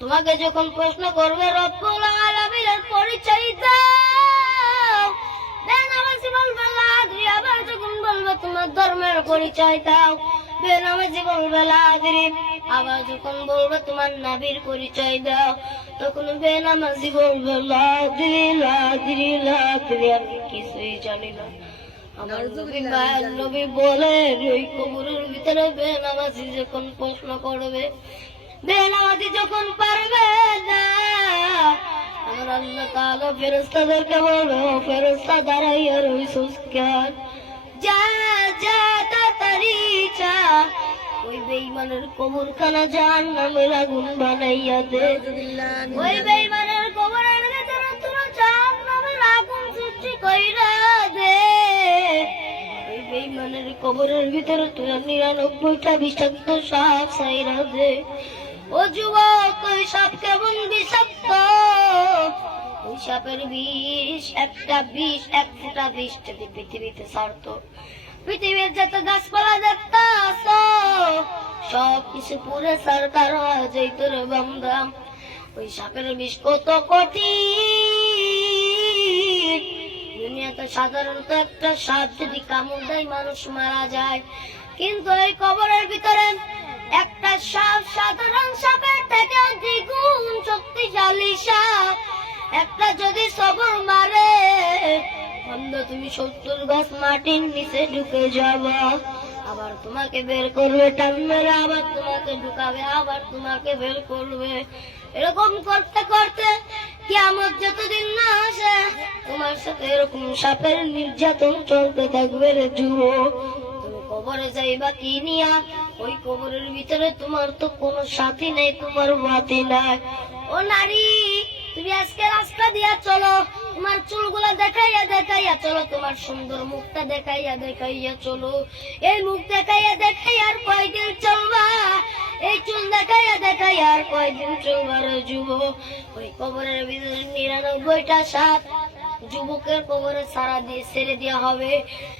তোমাকে যখন প্রশ্ন করবে রব্বুল আলামিনের পরিচয় দাও, বেনামাজি বলবে লা আদরি। আবার যখন বলবে তোমার ধর্মের পরিচয় দাও, বেনামাজি বলবে লা আদরি। আবার যখন বলবে তোমার নবীর পরিচয় দাও, তখন বেনামাজি বলবে লা আদরি লা আদরি লা আদরি, আমি কিছুই জানি না। আমার নবী বলেন, ওই কবরের ভিতরে বেনামাজি যখন প্রশ্ন করবে, বেনামাজি যখন পারবে না, আমার আল্লাহ তাআলা ফেরেশতাদেরকে বলবে, ও ফেরেশতা দাঁড়াইয়া রইছস কেন? যা যা তাড়াতাড়ি যা, ওই বেঈমানের কবরখানা জাহান্নামের আগুন বানাইয়া দে। ওই বেঈমানের কবরের ভিতরে তোরা জাহান্নামের আগুন সৃষ্টি কইরা দে। ওই বেঈমানের কবরের ভিতরে তোরা 99টা বিষাক্ত সাপ ছাইরা দে। ও যুবক, ওই সাপ কেমন বিষাক্ত! ওই সাপের বিষ, একটা বিষ, এক ফোঁটা বিষ যদি পৃথিবীতে ছাড়তো, পৃথিবীর যত গাছপালা দেখতে আসো সব কিছু পুরে সরকার হয়ে যেত রে বান্দা। ওই সাপের বিষ কত কঠিন! দুনিয়াতে সাধারণত একটা সাপ যদি কামড় দেয় মানুষ মারা যায়, কিন্তু এই কবরের ভিতরে একটা সাপ সাধারণ সাপের থেকে দ্বিগুণ শক্তিশালী সাপ। একটা যদি সবর মারে, বন্ধু তুমি 70 গাছ মাটির নিচে ঢুকে যাবা। আবার তোমাকে বের করবে টান মেরে, আবার তোমাকে ঢুকাবে, আবার তোমাকে বের করবে। এরকম করতে করতে কিয়ামত যতদিন না আসে, তোমার সাথে এরকম সাপের নির্যাতন চলতে থাকবে রে যুবক। তুমি কবরে যাইবা কি নিয়া? ওই কবরের ভিতরে তোমার তো কোনো সাথী নেই, তোমার বাতি নাই। ও নারী, তুমি আজকে রাস্তা দিয়া চলো, তোমার চুলগুলা দেখাইয়া দেখাইয়া চলো, তোমার সুন্দর মুখটা দেখাইয়া দেখাইয়া চলো। এই মুখ দেখাইয়া দেখাইয়া আর কয়দিন চলবা? এই চুল দেখাইয়া দেখাইয়া আর কয়দিন চলবা রে যুবক? ওই কবরের ভিতরে 99টা সাপ যুবকের কবরে ছেড়ে দেওয়া হবে।